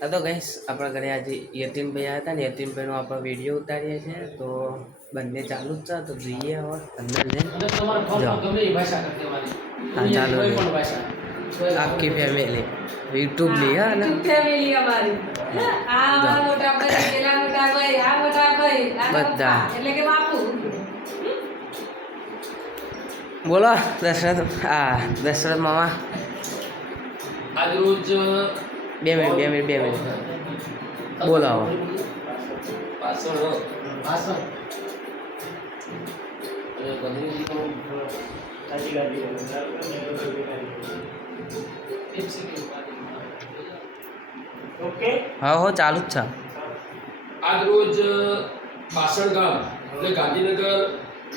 તો ગઈશ આપણા ઘરે આજે યતીનભાઈ આવ્યા હતા ને યતીનભાઈનો આપણે વિડીયો ઉતારીએ છીએ તો બંને ચાલુ જ છે તો જોઈએ હવે અંદર જઈને હા ચાલુ આખી ફેમિલી યુટ્યુબ લી હા ને ફેમિલી અમારી આ મોટા ભાઈ પેલા મોટા ભાઈ આ મોટા ભાઈ બધા એટલે કે બાપુ બોલો દશરથ મામા આજ રોજ 2 મિનિટ બોલો હવે પાછળ અને બંને ઓકે હા હો ચાલુ જ છે આજ રોજ પાસણ ગામ એટલે ગાંધીનગર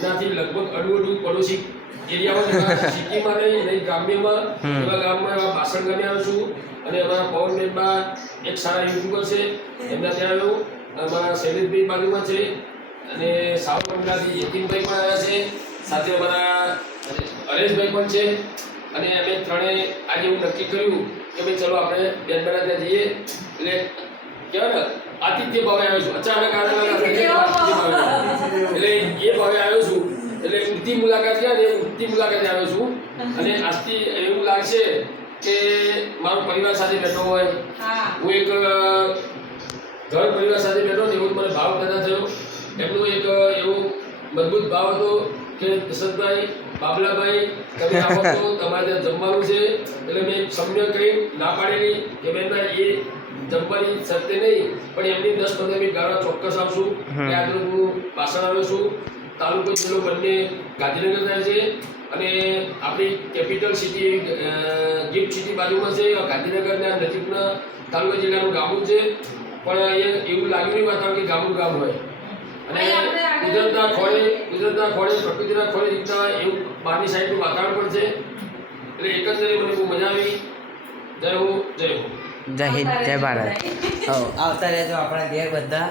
નાથી લગભગ અડધું પડોશી એરિયામાં સિટીમાં નહીં ગ્રામ્યમાં એવા ગામમાં એવા પાસણ ગામે આવ્યો છું અને અમારા પવન મેમ્બા એક સારા યુટ્યુબર છે એમના ત્યાં આવ્યો અમારા શૈલેષભાઈ બાજુમાં છે અને સાવરકુંડલાથી યતીનભાઈ પણ આવ્યા છે સાથે અમારા હરેશભાઈ પણ છે અને અમે ત્રણેય આજે એવું નક્કી કર્યું કે ભાઈ ચલો આપણે બેનબેના ત્યાં જઈએ એટલે કહેવાય ને આતિથ્ય ભાવે આવ્યો છું અચાનક એટલે એ ભાવે આવ્યો છું એટલે ઉડતી મુલાકાત ગયા ને ઉડતી મુલાકાતે આવ્યો છું અને આજથી એવું લાગશે કે મારો પરિવાર સાથે બેઠો હોય હું એક ઘર પરિવાર સાથે બેઠો ને એવો મને ભાવ પેદા થયો એમનો એક એવો મજબૂત ભાવ હતો કે દશરથભાઈ બાબલાભાઈ તમે આવો તો તમારે ત્યાં જમવાનું છે એટલે મેં સમ્ય કહી ના પાડેલી કે બેનભાઈ એ જમવાની સત્ય નહીં પણ એમની 10-15 મિનિટ ગાળવા ચોક્કસ આવશું કે આજે હું પાછળ આવ્યો છું તાલુકો જિલ્લો બંને ગાંધીનગર થાય છે અને આપણી કેપિટલ સિટી ગિફ્ટ સિટી બાજુમાં છે ગાંધીનગરના નજીકના તાલુકા જિલ્લાનું ગામું છે પણ અહીંયા એવું લાગ્યું નહીં વાતાવરણ કે ગામનું ગામ હોય અને કુદરતના ખોળે પ્રકૃતિના ખોળે રીતના એવું બહારની સાઈડનું વાતાવરણ પણ છે એટલે એકંદરે મને બહુ મજા આવી જય હો જય હિન્દ જય ભારત આવતા રહેજો આપણા ઘેર બધા